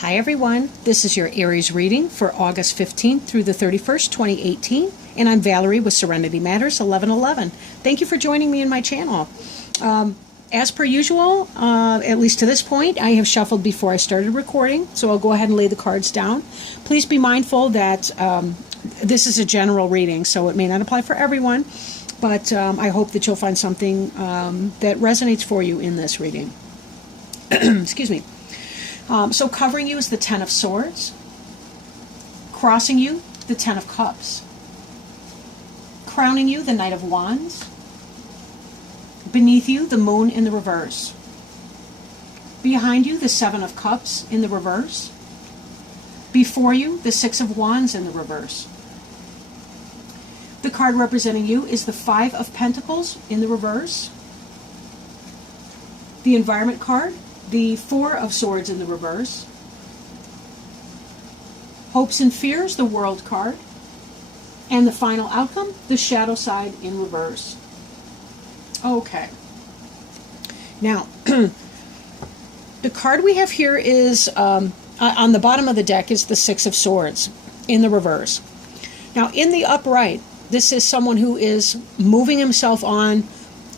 Hi everyone, this is your Aries reading for August 15th through the 31st, 2018, and I'm Valerie with Serenity Matters 1111. Thank you for joining me in my channel. As per usual, at least to this point, I have shuffled before I started recording, so I'll go ahead and lay the cards down. Please be mindful that this is a general reading, so it may not apply for everyone, but I hope that you'll find something that resonates for you in this reading. Excuse me. So covering you is the Ten of Swords. Crossing you, the Ten of Cups. Crowning you, the Knight of Wands. Beneath you, the Moon in the reverse. Behind you, the Seven of Cups in the reverse. Before you, the Six of Wands in the reverse. The card representing you is the Five of Pentacles in the reverse. The Environment card, the Four of Swords in the reverse. Hopes and Fears, the World card. And the final outcome, the Shadow side in reverse. Okay. Now, the card we have here is, on the bottom of the deck is the Six of Swords in the reverse. Now, in the upright, this is someone who is moving himself on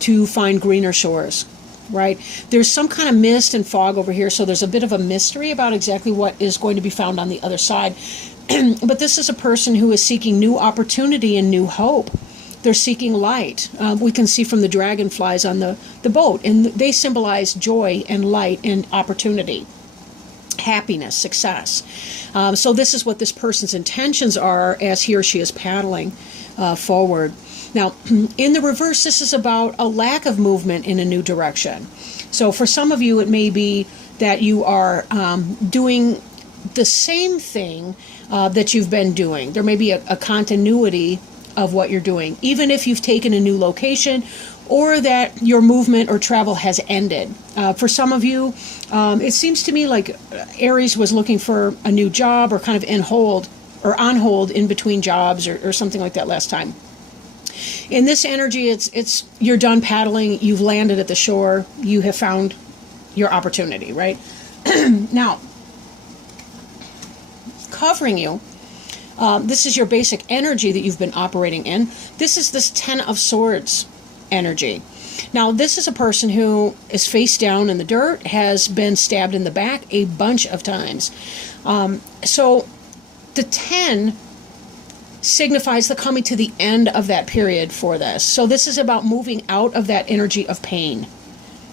to find greener shores. Right? There's some kind of mist and fog over here, so there's a bit of a mystery about exactly what is going to be found on the other side. But this is a person who is seeking new opportunity and new hope. They're seeking light. We can see from the dragonflies on the boat, and they symbolize joy and light and opportunity, happiness, success. So this is what this person's intentions are as he or she is paddling forward. Now, in the reverse, this is about a lack of movement in a new direction. So for some of you, it may be that you are doing the same thing that you've been doing. There may be a continuity of what you're doing, even if you've taken a new location or that your movement or travel has ended. For some of you, it seems to me like Aries was looking for a new job or kind of on hold in between jobs or something like that last time. In this energy, it's you're done paddling, you've landed at the shore, you have found your opportunity, right? Now, covering you, this is your basic energy that you've been operating in. This is this Ten of Swords energy. Now, this is a person who is face down in the dirt, has been stabbed in the back a bunch of times. So the 10 signifies the coming to the end of that period for this. So this is about moving out of that energy of pain,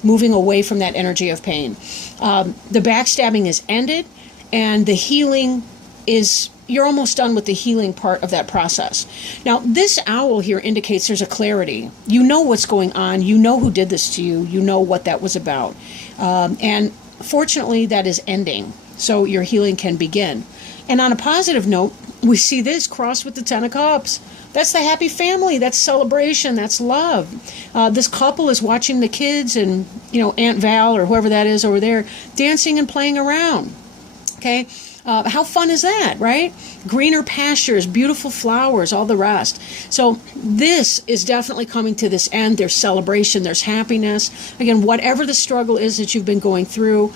moving away from that energy of pain. The backstabbing is ended, and the healing is, you're almost done with the healing part of that process. Now, this owl here indicates there's a clarity. You know what's going on. You know who did this to you. You know what that was about. And fortunately, that is ending. So your healing can begin. And on a positive note, we see this crossed with the Ten of Cups. That's the happy family. That's celebration. That's love. This couple is watching the kids and, Aunt Val or whoever that is over there dancing and playing around. Okay? How fun is that, right? Greener pastures, beautiful flowers, all the rest. So this is definitely coming to this end. There's celebration. There's happiness. Again, whatever the struggle is that you've been going through,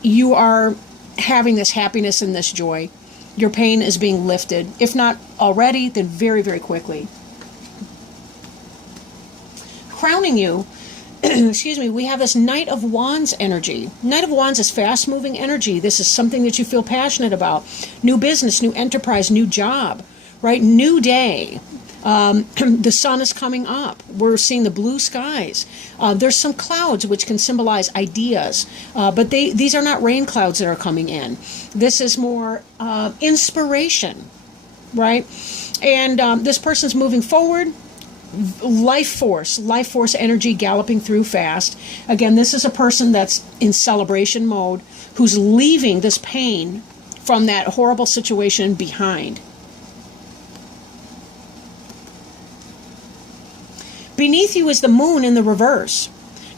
you are having this happiness and this joy. Your pain is being lifted. If not already, then very, very quickly. Crowning you, excuse me, we have this Knight of Wands energy. Knight of Wands is fast-moving energy. This is something that you feel passionate about. New business, new enterprise, new job, right? New day. The sun is coming up. We're seeing the blue skies. There's some clouds which can symbolize ideas, but these are not rain clouds that are coming in. This is more inspiration, right? And this person's moving forward. Life force energy galloping through fast. Again, this is a person that's in celebration mode, who's leaving this pain from that horrible situation behind. Beneath you is the Moon in the reverse.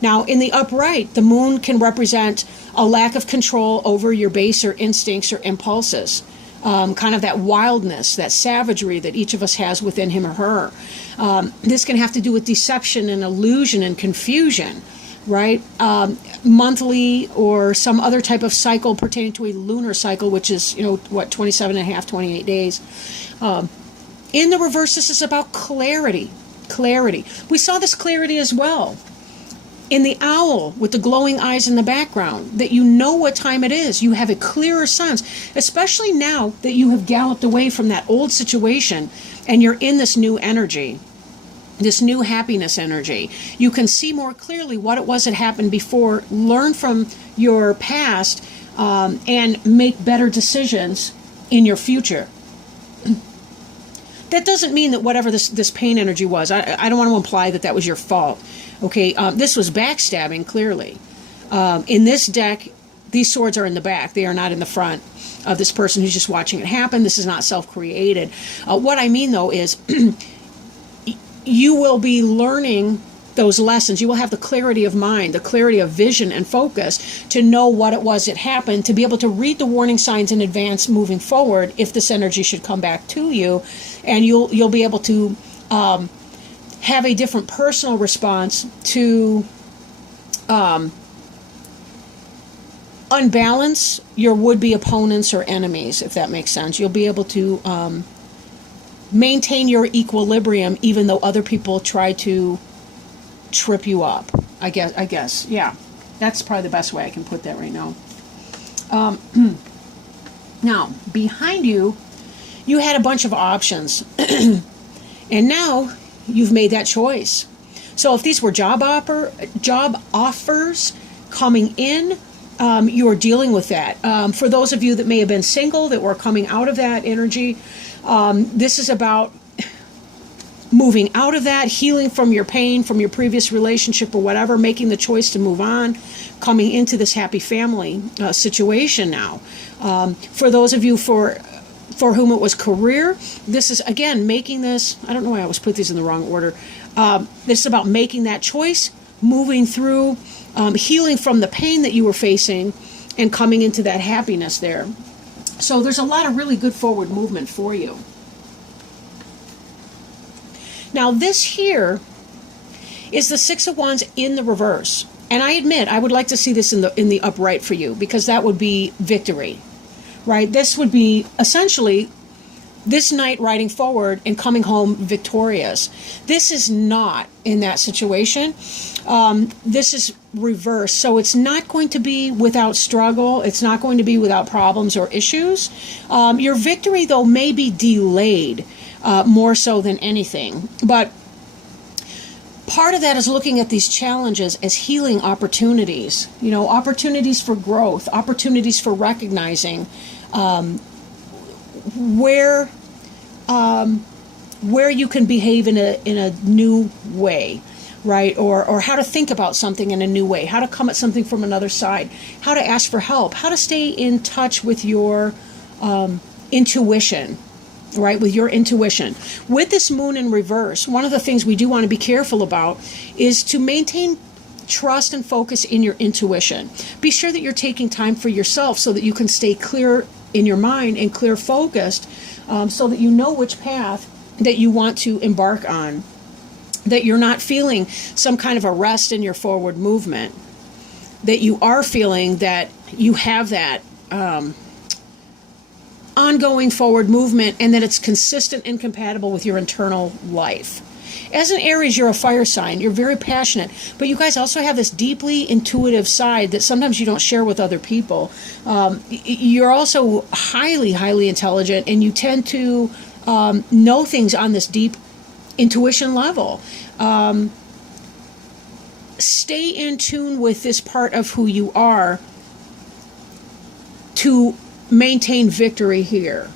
Now, in the upright, the Moon can represent a lack of control over your baser instincts or impulses. Kind of that wildness, that savagery that each of us has within him or her. This can have to do with deception and illusion and confusion, right? monthly or some other type of cycle pertaining to a lunar cycle, which is, 27 and a half, 28 days. In the reverse, this is about clarity. Clarity. We saw this clarity as well in the owl with the glowing eyes in the background, that you know what time it is. You have a clearer sense, especially now that you have galloped away from that old situation and you're in this new energy, this new happiness energy. You can see more clearly what it was that happened before, learn from your past, and make better decisions in your future. That doesn't mean that whatever this pain energy was, I don't want to imply that that was your fault. Okay, this was backstabbing, clearly. In this deck, these swords are in the back. They are not in the front of this person who's just watching it happen. This is not self-created. What I mean, though, is you will be learning those lessons. You will have the clarity of mind, the clarity of vision and focus to know what it was that happened, to be able to read the warning signs in advance moving forward if this energy should come back to you. And you'll be able to have a different personal response to unbalance your would-be opponents or enemies, if that makes sense. You'll be able to maintain your equilibrium even though other people try to trip you up. I guess. Yeah. That's probably the best way I can put that right now. Now, behind you, you had a bunch of options. And now you've made that choice. So if these were job offers coming in, you are dealing with that. For those of you that may have been single, that were coming out of that energy, this is about moving out of that, healing from your pain, from your previous relationship or whatever, making the choice to move on, coming into this happy family situation now. For those of you for whom it was career, this is, again, making this, I don't know why I always put these in the wrong order. This is about making that choice, moving through, healing from the pain that you were facing, and coming into that happiness there. So there's a lot of really good forward movement for you. Now this here is the Six of Wands in the reverse. And I admit, I would like to see this in the upright for you, because that would be victory, right? This would be essentially this knight riding forward and coming home victorious. This is not in that situation. This is reverse. So it's not going to be without struggle. It's not going to be without problems or issues. Your victory, though, may be delayed more so than anything. But part of that is looking at these challenges as healing opportunities, opportunities for growth, opportunities for recognizing where you can behave in a new way, right? Or how to think about something in a new way, how to come at something from another side, how to ask for help, how to stay in touch with your intuition, right? With your intuition. With this moon in reverse, one of the things we do want to be careful about is to maintain trust and focus in your intuition. Be sure that you're taking time for yourself so that you can stay clear in your mind and clear focused, so that you know which path that you want to embark on, that you're not feeling some kind of arrest in your forward movement, that you are feeling that you have that ongoing forward movement, and that it's consistent and compatible with your internal life. As an Aries, you're a fire sign. You're very passionate, but you guys also have this deeply intuitive side that sometimes you don't share with other people. You're also highly, highly intelligent, and you tend to know things on this deep intuition level. Stay in tune with this part of who you are to maintain victory here.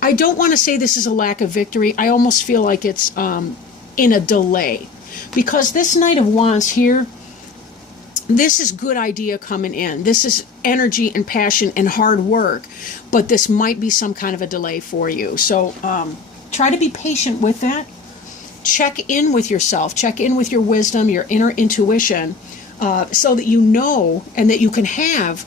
I don't want to say this is a lack of victory. I almost feel like it's in a delay, because this Knight of Wands here, this is good idea coming in. This is energy and passion and hard work, but this might be some kind of a delay for you. So try to be patient with that. Check in with yourself. Check in with your wisdom, your inner intuition, so that you know and that you can have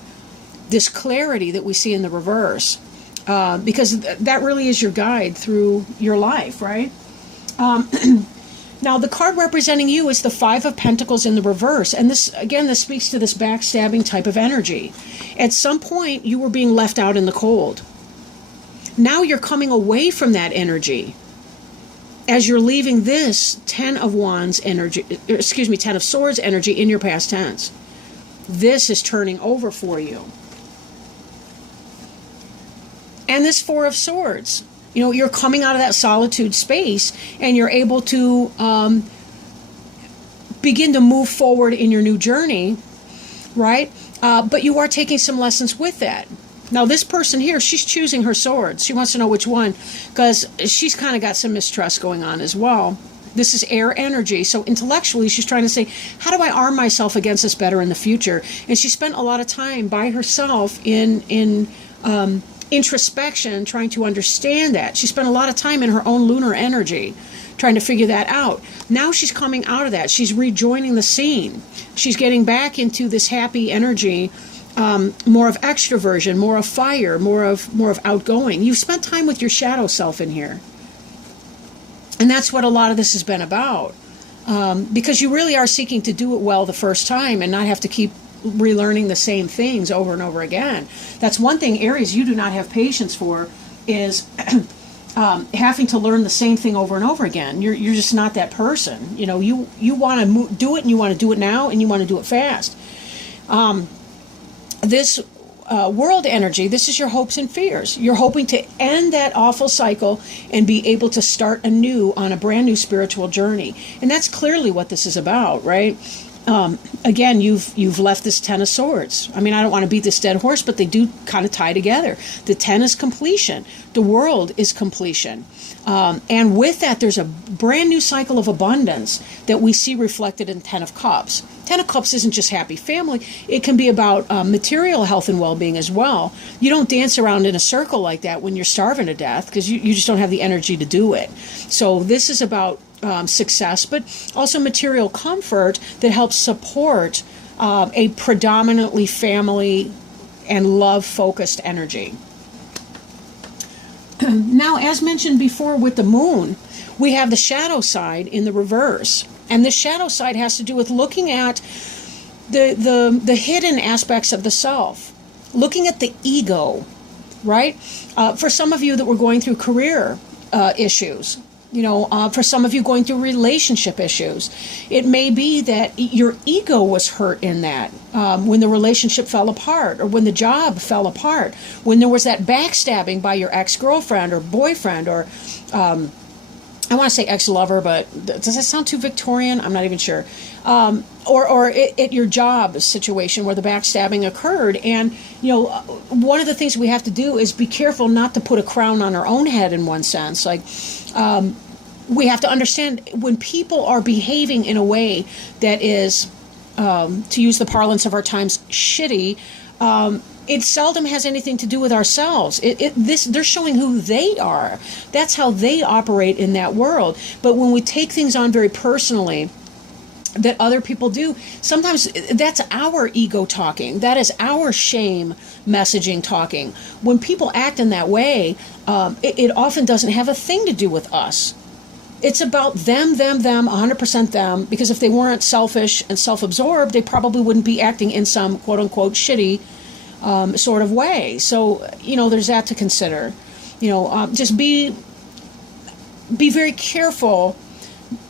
this clarity that we see in the reverse, because that really is your guide through your life, right? Now, the card representing you is the Five of Pentacles in the reverse. And this, again, this speaks to this backstabbing type of energy. At some point, you were being left out in the cold. Now you're coming away from that energy as you're leaving this Ten of Wands energy, excuse me, Ten of Swords energy in your past tense. This is turning over for you. And this Four of Swords. You know, you're coming out of that solitude space and you're able to begin to move forward in your new journey, right? But you are taking some lessons with that. Now, this person here, she's choosing her swords. She wants to know which one because she's kind of got some mistrust going on as well. This is air energy. So intellectually, she's trying to say, how do I arm myself against this better in the future? And she spent a lot of time by herself in introspection, trying to understand that. She spent a lot of time in her own lunar energy, trying to figure that out. Now she's coming out of that. She's rejoining the scene. She's getting back into this happy energy, more of extroversion, more of fire, more of outgoing. You've spent time with your shadow self in here. And that's what a lot of this has been about. Because you really are seeking to do it well the first time and not have to keep relearning the same things over and over again. That's one thing, Aries, you do not have patience for, is having to learn the same thing over and over again. You're just not that person. You know, you want to do it, and you want to do it now, and you want to do it fast. This world energy, this is your hopes and fears. You're hoping to end that awful cycle and be able to start anew on a brand new spiritual journey. And that's clearly what this is about, right? Again, you've left this Ten of Swords. I mean, I don't want to beat this dead horse, but they do kind of tie together. The Ten is completion. The world is completion. And with that, there's a brand new cycle of abundance that we see reflected in Ten of Cups. Ten of Cups isn't just happy family. It can be about material health and well-being as well. You don't dance around in a circle like that when you're starving to death because you just don't have the energy to do it. So this is about success, but also material comfort that helps support a predominantly family and love-focused energy. Now, as mentioned before with the moon, we have the shadow side in the reverse. And the shadow side has to do with looking at the hidden aspects of the self, looking at the ego, right? For some of you that were going through career issues, you know, for some of you going through relationship issues, it may be that your ego was hurt in that when the relationship fell apart or when the job fell apart, when there was that backstabbing by your ex-girlfriend or boyfriend or I want to say ex-lover, but does that sound too Victorian? I'm not even sure. Or at your job situation where the backstabbing occurred. And, you know, one of the things we have to do is be careful not to put a crown on our own head in one sense. Like, we have to understand when people are behaving in a way that is, to use the parlance of our times, shitty, it seldom has anything to do with ourselves. They're showing who they are. That's how they operate in that world. But when we take things on very personally, that other people do, sometimes that's our ego talking. That is our shame messaging talking. When people act in that way, it often doesn't have a thing to do with us. It's about them, 100% them, because if they weren't selfish and self-absorbed, they probably wouldn't be acting in some quote-unquote shitty sort of way. So, you know, there's that to consider. You know, just be very careful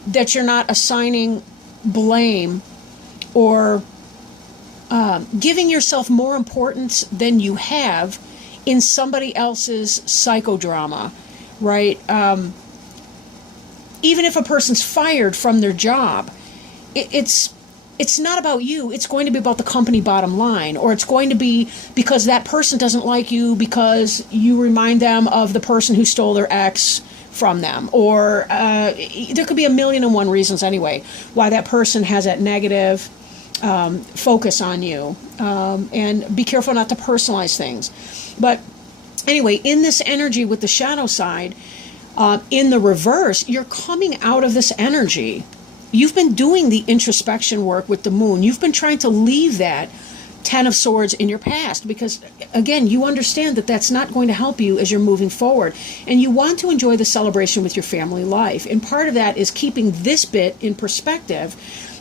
that you're not assigning blame or giving yourself more importance than you have in somebody else's psychodrama, right? Even if a person's fired from their job, it's not about you. It's going to be about the company bottom line, or it's going to be because that person doesn't like you because you remind them of the person who stole their ex from them, or there could be 1,000,001 reasons anyway why that person has that negative focus on you, and be careful not to personalize things. But anyway, in this energy with the shadow side, in the reverse, you're coming out of this energy. You've been doing the introspection work with the moon. You've been trying to leave that Ten of Swords in your past, because again, you understand that that's not going to help you as you're moving forward, and you want to enjoy the celebration with your family life. And part of that is keeping this bit in perspective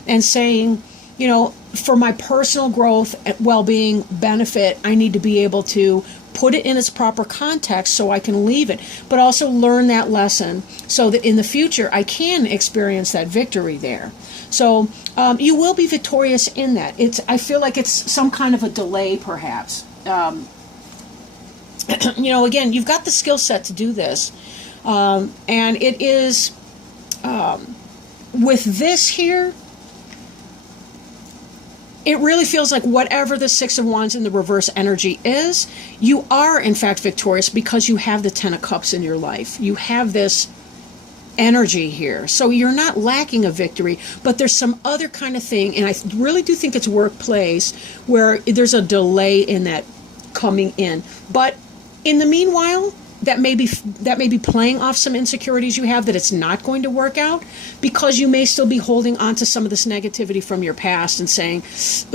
and saying, you know, for my personal growth, well-being, benefit, I need to be able to put it in its proper context so I can leave it, but also learn that lesson so that in the future I can experience that victory there. So you will be victorious in that. I feel like it's some kind of a delay, perhaps. You know, again, you've got the skill set to do this, and it is with this here. It really feels like whatever the Six of Wands in the reverse energy is, you are in fact victorious because you have the Ten of Cups in your life. You have this energy here. So you're not lacking a victory, but there's some other kind of thing, and I really do think it's workplace where there's a delay in that coming in. But in the meanwhile, that may be playing off some insecurities you have, that it's not going to work out, because you may still be holding on to some of this negativity from your past and saying,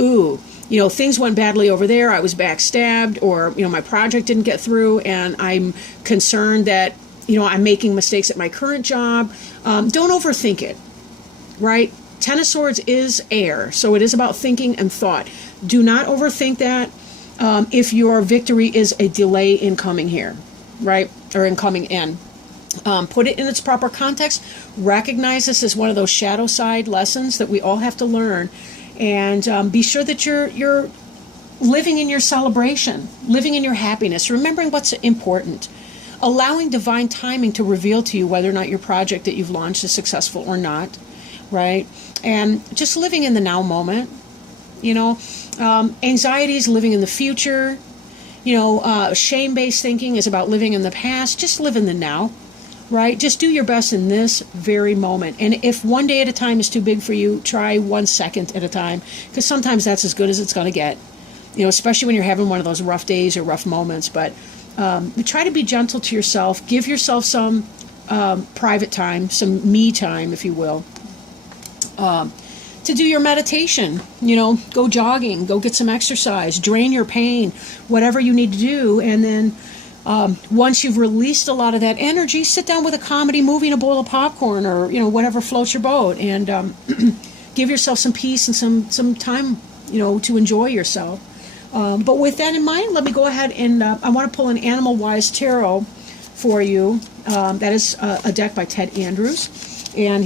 ooh, you know, things went badly over there, I was backstabbed, or, you know, my project didn't get through, and I'm concerned that, you know, I'm making mistakes at my current job. Don't overthink it, right? Ten of Swords is air, so it is about thinking and thought. Do not overthink that if your victory is a delay in coming here, right? Or in coming in. Put it in its proper context. Recognize this as one of those shadow side lessons that we all have to learn. And be sure that you're living in your celebration, living in your happiness, remembering what's important. Allowing divine timing to reveal to you whether or not your project that you've launched is successful or not, right? And just living in the now moment, you know. Anxiety is living in the future. You know, shame-based thinking is about living in the past. Just live in the now, right? Just do your best in this very moment. And if one day at a time is too big for you, try 1 second at a time, because sometimes that's as good as it's going to get, you know, especially when you're having one of those rough days or rough moments. But try to be gentle to yourself. Give yourself some private time, some me time, if you will, to do your meditation. You know, go jogging, go get some exercise, drain your pain, whatever you need to do. And then once you've released a lot of that energy, sit down with a comedy movie and a bowl of popcorn, or, you know, whatever floats your boat, and give yourself some peace and some time, you know, to enjoy yourself. But with that in mind, let me go ahead and I want to pull an Animal Wise Tarot for you. That is a deck by Ted Andrews, and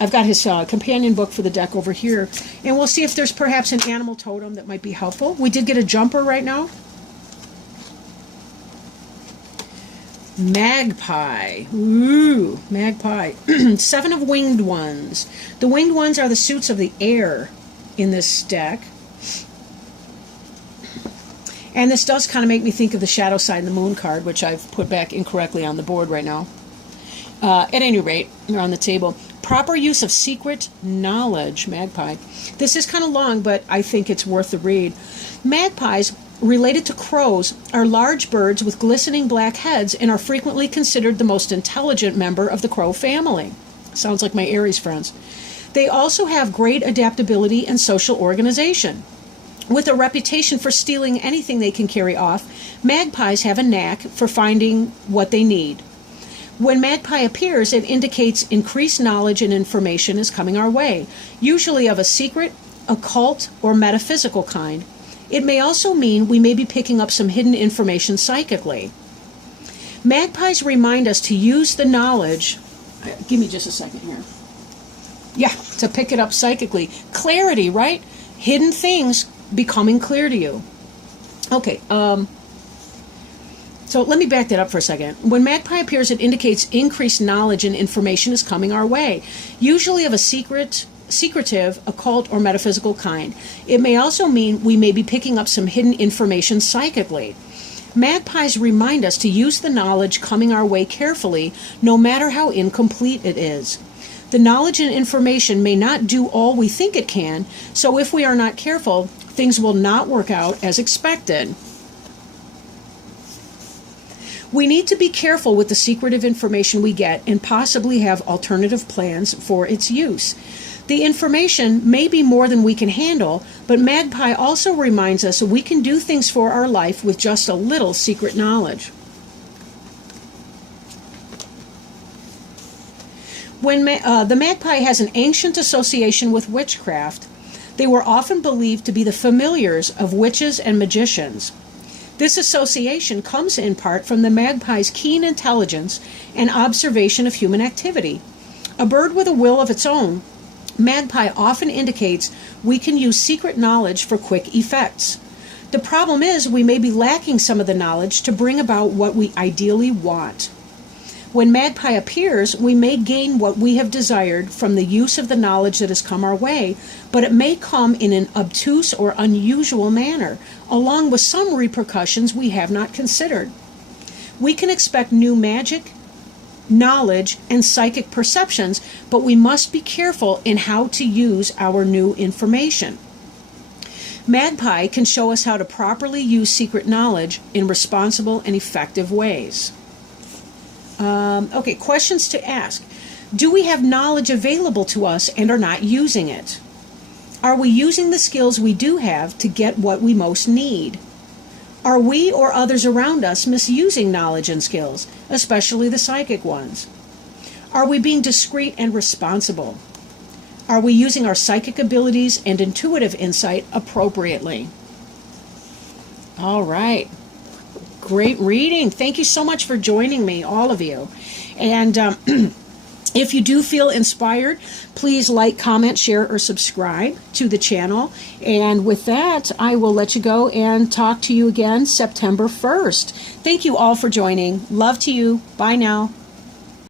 I've got his companion book for the deck over here, and we'll see if there's perhaps an animal totem that might be helpful. We did get a jumper right now. Magpie. Ooh, magpie. Seven of winged ones. The winged ones are the suits of the air in this deck. And this does kind of make me think of the shadow side and the moon card, which I've put back incorrectly on the board right now. At any rate, they're on the table. Proper use of secret knowledge, magpie. This is kind of long, but I think it's worth the read. Magpies, related to crows, are large birds with glistening black heads and are frequently considered the most intelligent member of the crow family. Sounds like my Aries friends. They also have great adaptability and social organization. With a reputation for stealing anything they can carry off, magpies have a knack for finding what they need. When magpie appears, it indicates increased knowledge and information is coming our way, usually of a secret, occult, or metaphysical kind. It may also mean we may be picking up some hidden information psychically. Magpies remind us to use the knowledge. Give me just a second here. Yeah, to pick it up psychically. Clarity, right? Hidden things becoming clear to you. Okay, so let me back that up for a second. When magpie appears, it indicates increased knowledge and information is coming our way, usually of a secretive, occult, or metaphysical kind. It may also mean we may be picking up some hidden information psychically. Magpies remind us to use the knowledge coming our way carefully, no matter how incomplete it is. The knowledge and information may not do all we think it can, so if we are not careful, things will not work out as expected. We need to be careful with the secretive information we get and possibly have alternative plans for its use. The information may be more than we can handle, but Magpie also reminds us that we can do things for our life with just a little secret knowledge. When the magpie has an ancient association with witchcraft, they were often believed to be the familiars of witches and magicians. This association comes in part from the magpie's keen intelligence and observation of human activity. A bird with a will of its own, magpie often indicates we can use secret knowledge for quick effects. The problem is we may be lacking some of the knowledge to bring about what we ideally want. When magpie appears, we may gain what we have desired from the use of the knowledge that has come our way, but it may come in an obtuse or unusual manner, along with some repercussions we have not considered. We can expect new magic, knowledge, and psychic perceptions, but we must be careful in how to use our new information. Magpie can show us how to properly use secret knowledge in responsible and effective ways. Okay, questions to ask. Do we have knowledge available to us and are not using it? Are we using the skills we do have to get what we most need? Are we or others around us misusing knowledge and skills, especially the psychic ones? Are we being discreet and responsible? Are we using our psychic abilities and intuitive insight appropriately? All right. Great reading. Thank you so much for joining me, all of you. And if you do feel inspired, please like, comment, share, or subscribe to the channel. And with that, I will let you go and talk to you again September 1st. Thank you all for joining. Love to you. Bye now.